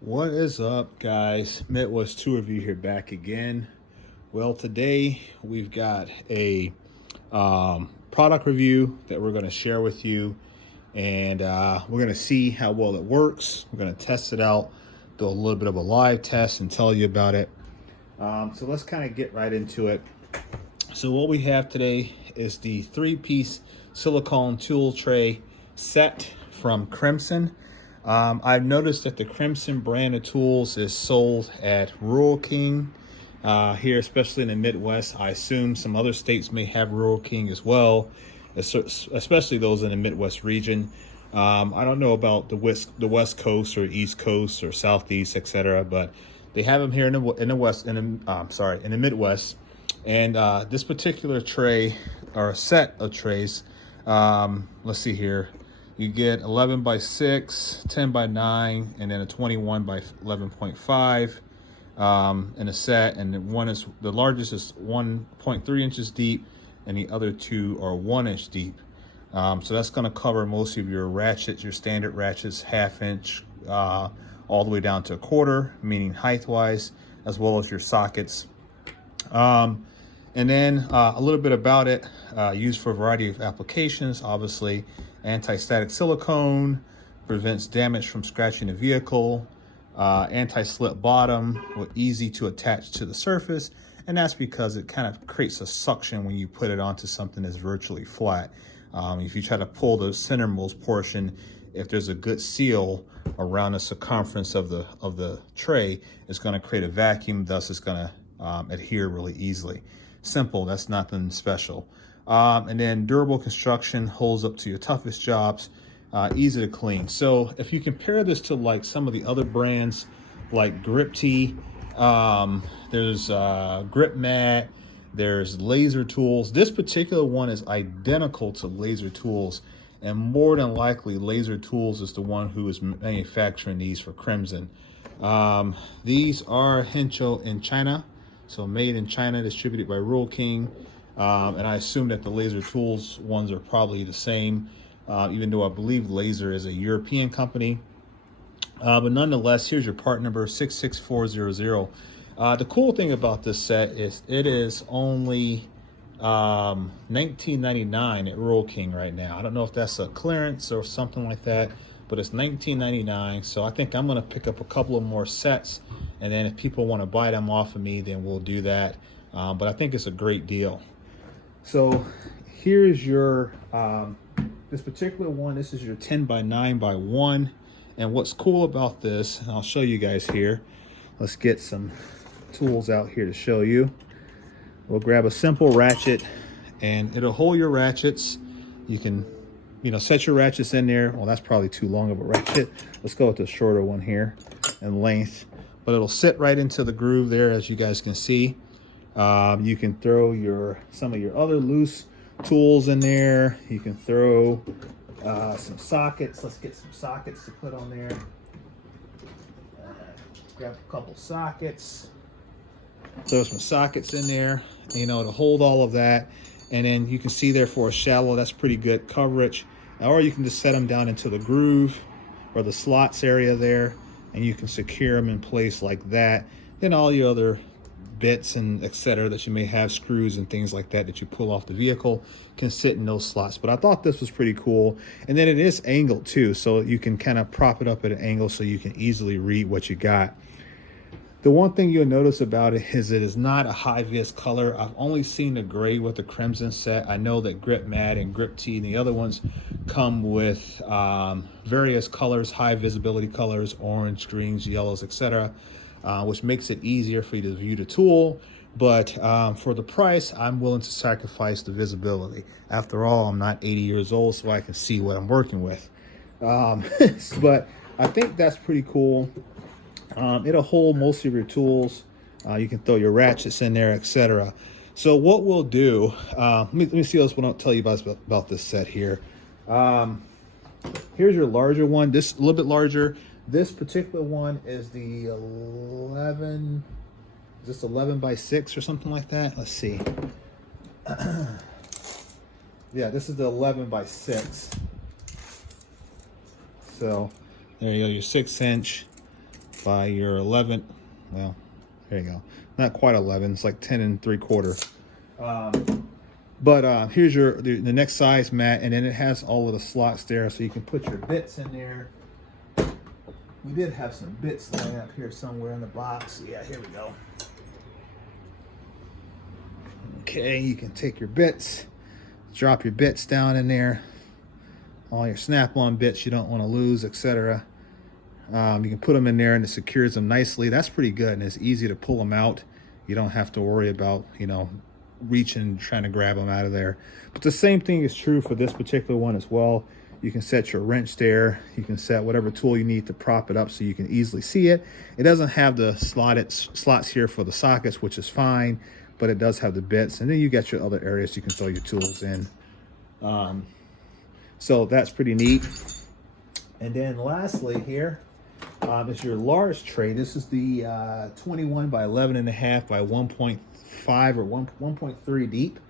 What is up, guys? Midwest 2 of you here back again. Well, today we've got a product review that we're going to share with you, and we're going to see how well it works. We're going to test it out, do a little bit of a live test, and tell you about it. So let's kind of get right into it. So what we have today is the 3-piece silicone tool tray set from Crimson. I've noticed that the Crimson brand of tools is sold at Rural King here, especially in the Midwest. I assume some other states may have Rural King as well, especially those in the Midwest region. I don't know about the West Coast or East Coast or Southeast, etc., but they have them here in the Midwest. And this particular tray, or a set of trays, let's see here. You get 11 by 6, 10 by 9, and then a 21 by 11.5 in a set. And the largest is 1.3 inches deep, and the other two are 1 inch deep. So that's going to cover most of your ratchets, your standard ratchets, 1/2 inch, all the way down to 1/4, meaning height-wise, as well as your sockets. And then a little bit about it, used for a variety of applications. Obviously, anti-static silicone, prevents damage from scratching the vehicle, anti-slip bottom, with easy to attach to the surface, and that's because it kind of creates a suction when you put it onto something that's virtually flat. If you try to pull the centermost portion, if there's a good seal around the circumference of the tray, it's going to create a vacuum, thus it's going to adhere really easily. Simple, that's nothing special. And then durable construction, holds up to your toughest jobs, easy to clean. So if you compare this to like some of the other brands like Gripty, there's Gripmat, there's Laser Tools. This particular one is identical to Laser Tools, and more than likely Laser Tools is the one who is manufacturing these for Crimson. These are Hencho in China, so made in China, distributed by Rural King. And I assume that the Laser Tools ones are probably the same, even though I believe Laser is a European company. But nonetheless, here's your part number, 66400. The cool thing about this set is it is only $19.99 at Rural King right now. I don't know if that's a clearance or something like that, but it's $19.99. So I think I'm going to pick up a couple of more sets, and then if people want to buy them off of me, then we'll do that. But I think it's a great deal. So here's your, this particular one, this is your 10 by 9 by 1. And what's cool about this, and I'll show you guys here. Let's get some tools out here to show you. We'll grab a simple ratchet, and it'll hold your ratchets. You can, set your ratchets in there. Well, that's probably too long of a ratchet. Let's go with the shorter one here in length. But it'll sit right into the groove there, as you guys can see. You can throw some of your other loose tools in there. You can throw some sockets. Let's get some sockets to put on there. Grab a couple sockets. Throw some sockets in there, to hold all of that. And then you can see there for a shallow, that's pretty good coverage. Or you can just set them down into the groove or the slots area there, and you can secure them in place like that. Then all your other bits and etc. that you may have, screws and things like that you pull off the vehicle, can sit in those slots. But I thought this was pretty cool. And then it is angled too, so you can kind of prop it up at an angle so you can easily read what you got. The one thing you'll notice about it is it is not a high vis color. I've only seen the gray with the Crimson set. I know that Gripmat and Gripty and the other ones come with various colors, high visibility colors, orange, greens, yellows, etc., which makes it easier for you to view the tool. But for the price, I'm willing to sacrifice the visibility. After all, I'm not 80 years old, so I can see what I'm working with. But I think that's pretty cool. It'll hold most of your tools. You can throw your ratchets in there, etc. So what we'll do, let me see what I'll tell you about this set here. Here's your larger one. This a little bit larger. This particular one is the 11, just 11 by 6 or something like that. Let's see. Yeah, this is the 11 by 6. So there you go, your 6 inch. by your 11. Well, there you go. Not quite 11. It's like 10 3/4. But here's the next size mat, and then it has all of the slots there, so you can put your bits in there. We did have some bits laying up here somewhere in the box. Yeah, here we go. Okay, you can take your bits, drop your bits down in there, all your snap-on bits you don't want to lose, etc. You can put them in there and it secures them nicely. That's pretty good, and it's easy to pull them out. You don't have to worry about, you know, reaching and trying to grab them out of there. But the same thing is true for this particular one as well. You can set your wrench there. You can set whatever tool you need to prop it up so you can easily see it. It doesn't have the slots here for the sockets, which is fine, but it does have the bits. And then you got your other areas you can throw your tools in. So that's pretty neat. And then lastly here is your large tray. This is the 21 by 11.5 by 1.5 or 1.3 deep.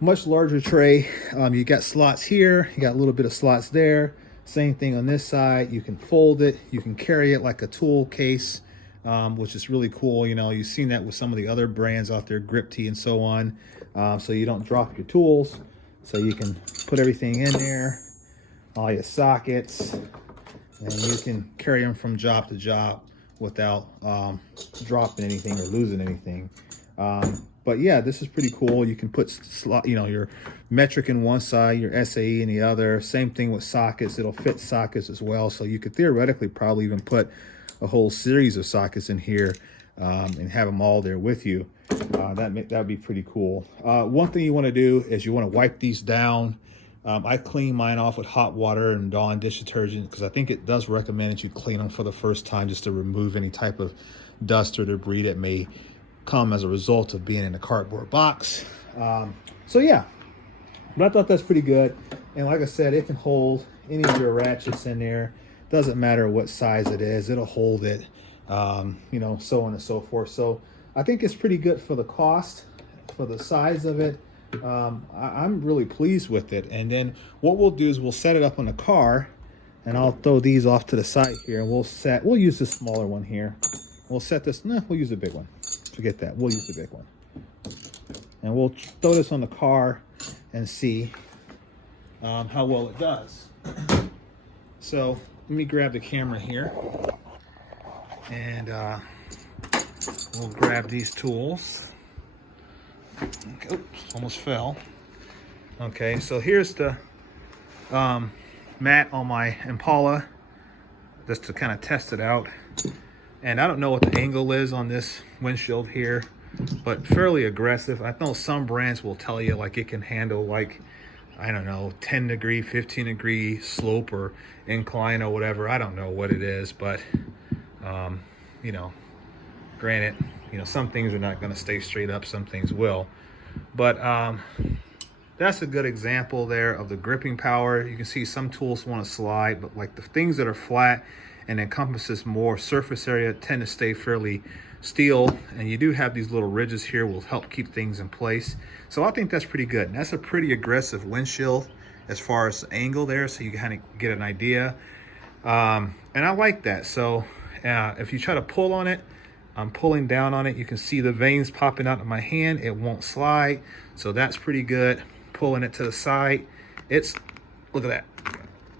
Much larger tray. You got slots here, you got a little bit of slots there. Same thing on this side. You can fold it, you can carry it like a tool case, which is really cool. You know, you've seen that with some of the other brands out there, Gripty and so on. So you don't drop your tools. So you can put everything in there, all your sockets, and you can carry them from job to job without dropping anything or losing anything. But yeah, this is pretty cool. You can put your metric in one side, your SAE in the other. Same thing with sockets. It'll fit sockets as well. So you could theoretically probably even put a whole series of sockets in here and have them all there with you. That would be pretty cool. One thing you want to do is you want to wipe these down. I clean mine off with hot water and Dawn dish detergent because I think it does recommend that you clean them for the first time just to remove any type of dust or debris that may come as a result of being in a cardboard box. So yeah, but I thought that's pretty good. And like I said, it can hold any of your ratchets in there. Doesn't matter what size it is, it'll hold it, you know, so on and so forth. So I think it's pretty good for the cost, for the size of it. I'm really pleased with it. And then what we'll do is we'll set it up on the car, and I'll throw these off to the side here, and we'll use this smaller one here. We'll set this, no, we'll use the big one. Forget that, we'll use the big one. And we'll throw this on the car and see how well it does. So let me grab the camera here, and we'll grab these tools. Okay, oops, almost fell. Okay, so here's the mat on my Impala, just to kind of test it out. And I don't know what the angle is on this windshield here, but fairly aggressive. I know some brands will tell you like it can handle like, I don't know, 10 degree, 15 degree slope or incline or whatever. I don't know what it is, but you know, granted, you know, some things are not going to stay straight up, some things will. But that's a good example there of the gripping power. You can see some tools want to slide, but like the things that are flat and encompasses more surface area tend to stay fairly steel. And you do have these little ridges here will help keep things in place. So I think that's pretty good. And that's a pretty aggressive windshield as far as the angle there, so you kind of get an idea. And I like that. So if you try to pull on it, I'm pulling down on it, you can see the veins popping out of my hand. It won't slide, so that's pretty good. Pulling it to the side, it's, look at that,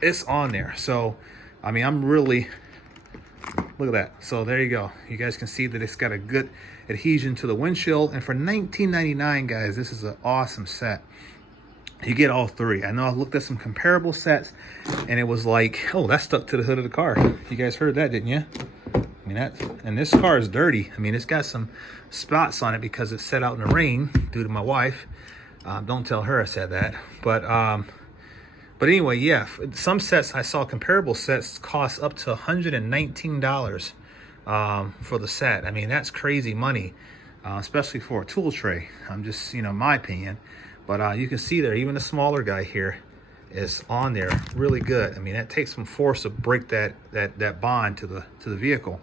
it's on there. So I mean, I'm really, look at that. So there you go. You guys can see that it's got a good adhesion to the windshield. And for $19.99, guys, this is an awesome set. You get all three. I know I looked at some comparable sets and it was like, oh, that's stuck to the hood of the car. You guys heard that, didn't you? I mean, and this car is dirty. I mean, it's got some spots on it because it's set out in the rain due to my wife. Don't tell her I said that. But anyway, yeah, some sets I saw, comparable sets cost up to $119 for the set. I mean, that's crazy money, especially for a tool tray. I'm just, you know, my opinion. But you can see there, even the smaller guy here is on there really good. I mean, that takes some force to break that bond to the vehicle.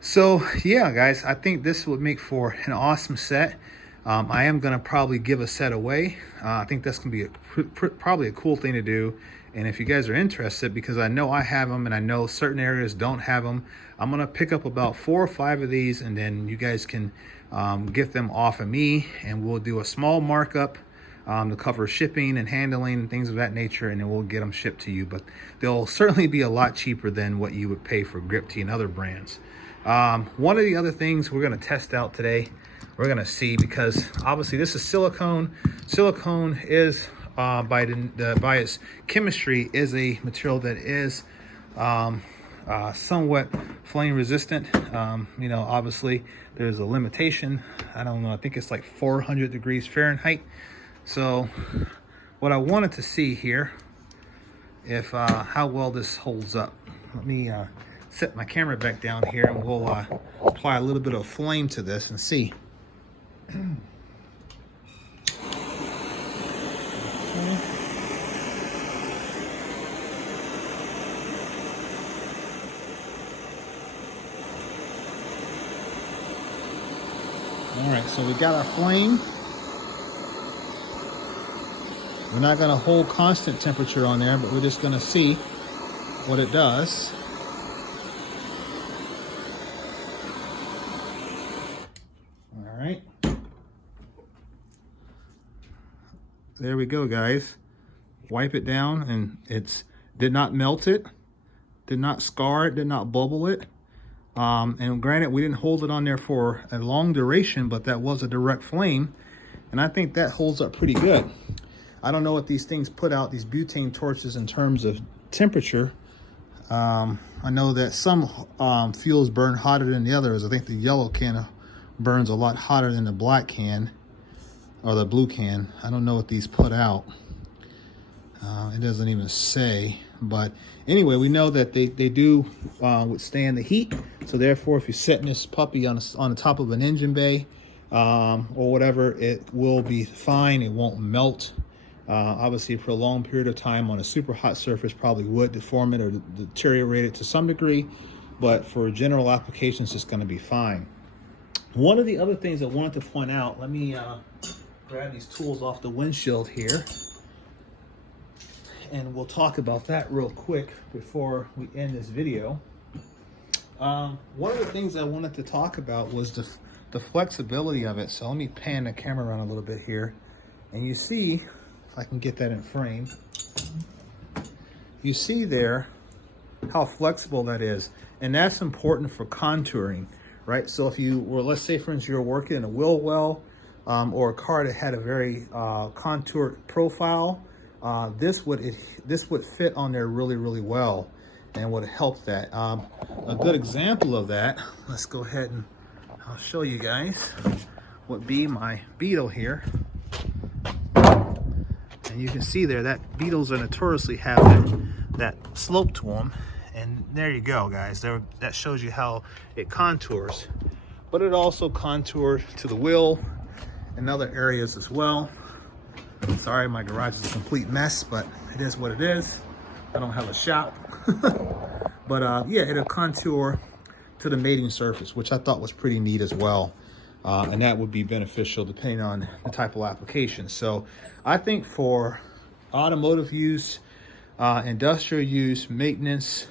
So yeah, guys, I think this would make for an awesome set. I am gonna probably give a set away. I think that's gonna be probably a cool thing to do, And if you guys are interested, because I know I have them and I know certain areas don't have them, I'm gonna pick up about 4 or 5 of these, and then you guys can get them off of me, and we'll do a small markup to cover shipping and handling and things of that nature, and then we'll get them shipped to you. But they'll certainly be a lot cheaper than what you would pay for Gripty and other brands. One of the other things we're going to test out today, we're going to see, because obviously this is silicone. Silicone is by its chemistry is a material that is somewhat flame resistant. You know, obviously there's a limitation. I don't know, I think it's like 400 degrees Fahrenheit. So what I wanted to see here, if how well this holds up. Let me set my camera back down here, and we'll apply a little bit of flame to this and see. Okay. All right, so we got our flame. We're not going to hold constant temperature on there, but we're just going to see what it does. All right. There we go, guys. Wipe it down, and it's did not melt it, did not scar it, did not bubble it. And granted, we didn't hold it on there for a long duration, but that was a direct flame, and I think that holds up pretty good. I don't know what these things put out, these butane torches, in terms of temperature. I know that some fuels burn hotter than the others. I think the yellow can burns a lot hotter than the black can, or the blue can. I don't know what these put out. It doesn't even say. But anyway, we know that they do withstand the heat. So therefore, if you're setting this puppy on the top of an engine bay or whatever, it will be fine. It won't melt. Obviously, for a long period of time on a super hot surface, probably would deform it or deteriorate it to some degree. But for general applications, it's going to be fine. One of the other things I wanted to point out, let me grab these tools off the windshield here, and we'll talk about that real quick before we end this video. One of the things I wanted to talk about was the flexibility of it. So let me pan the camera around a little bit here, and you see, if I can get that in frame, you see there how flexible that is, and that's important for contouring, right? So if you were, let's say for instance, you're working in a wheel well or a car that had a very contoured profile, this would fit on there really, really well, and would help that. A good example of that, let's go ahead and I'll show you guys, would be my Beetle here. And you can see there that Beetles are notoriously have that slope to them. And there you go, guys. That shows you how it contours. But it also contours to the wheel and other areas as well. Sorry, my garage is a complete mess, but it is what it is. I don't have a shop. But yeah, it'll contour to the mating surface, which I thought was pretty neat as well. And that would be beneficial depending on the type of application. So I think for automotive use, industrial use, maintenance,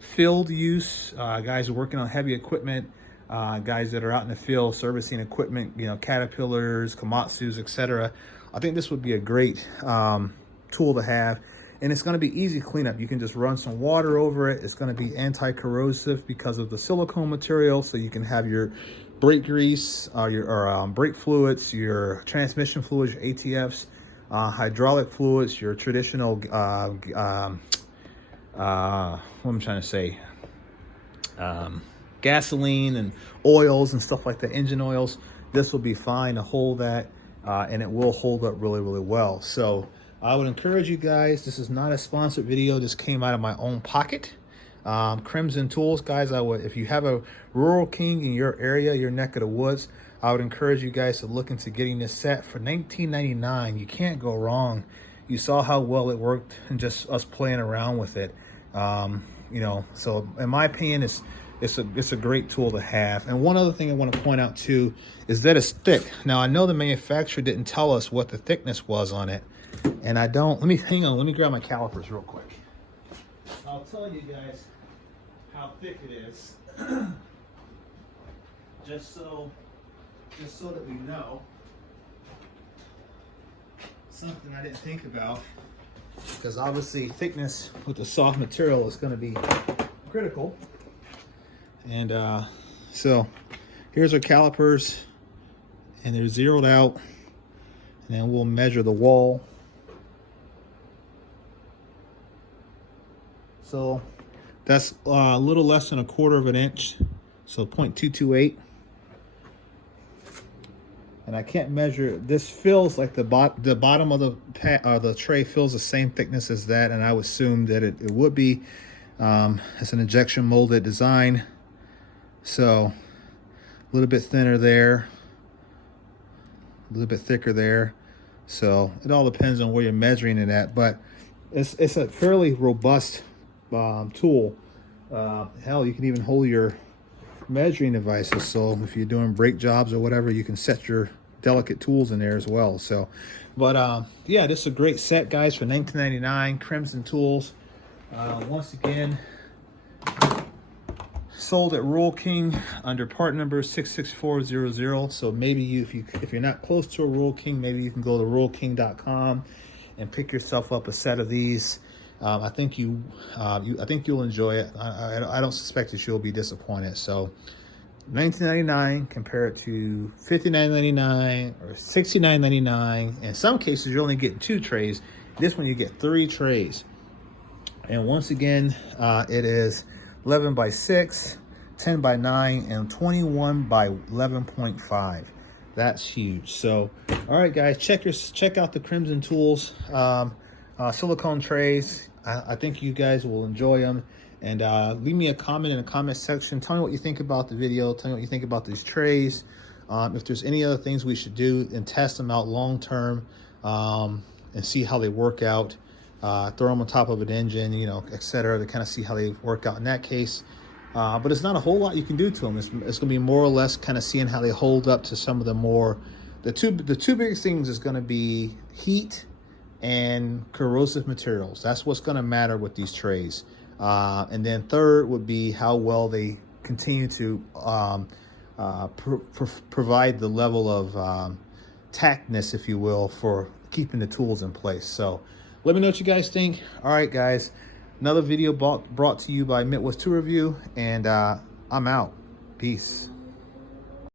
field use, guys working on heavy equipment, guys that are out in the field servicing equipment, you know, Caterpillars, Komatsus, etc. I think this would be a great tool to have. And it's going to be easy cleanup. You can just run some water over it. It's going to be anti-corrosive because of the silicone material. So you can have your brake grease, your brake fluids, your transmission fluids, your ATFs, hydraulic fluids, your traditional, what am I trying to say? Gasoline and oils and stuff like that, engine oils. This will be fine to hold that, and it will hold up really, really well. So I would encourage you guys, this is not a sponsored video, this came out of my own pocket. Crimson Tools, guys, if you have a Rural King in your area, your neck of the woods, I would encourage you guys to look into getting this set for $19.99. You can't go wrong. You saw how well it worked and just us playing around with it. You know, so in my opinion, it's a great tool to have. And one other thing I want to point out too is that it's thick. Now I know the manufacturer didn't tell us what the thickness was on it, And I don't, let me, hang on, let me grab my calipers real quick. I'll tell you guys how thick it is. just so that we know. Something I didn't think about, because obviously thickness with the soft material is going to be critical. And so here's our calipers, and they're zeroed out, and then we'll measure the wall. So that's a little less than 1/4 of an inch, so 0.228. And I can't measure, this feels like the bottom of the tray feels the same thickness as that, and I would assume that it would be. It's an injection molded design, so a little bit thinner there, a little bit thicker there. So it all depends on where you're measuring it at, but it's a fairly robust tool. Hell, you can even hold your measuring devices, so if you're doing brake jobs or whatever, you can set your delicate tools in there as well. So, but yeah, this is a great set, guys, for $19.99. Crimson Tools. Once again, sold at Rural King under part number 66400. So maybe if you're not close to a Rural King, maybe you can go to ruralking.com and pick yourself up a set of these. I think you'll enjoy it. I don't suspect that you'll be disappointed. So $19.99 compared to $59.99 or $69.99. In some cases, you're only getting 2 trays. This one you get 3 trays. And once again, it is 11 by 6, 10 by 9, and 21 by 11.5. That's huge. So, all right, guys, check out the Crimson Tools silicone trays. I think you guys will enjoy them. And leave me a comment in the comment section. Tell me what you think about the video. Tell me what you think about these trays. If there's any other things we should do and test them out long term, and see how they work out. Throw them on top of an engine, you know, etc., to kind of see how they work out in that case. But it's not a whole lot you can do to them. It's going to be more or less kind of seeing how they hold up to some of the more, the two biggest things is going to be heat and corrosive materials. That's what's going to matter with these trays. And then third would be how well they continue to provide the level of tackness, if you will, for keeping the tools in place. So let me know what you guys think. All right, guys, another video brought to you by Midwest Tool Review, and I'm out. Peace.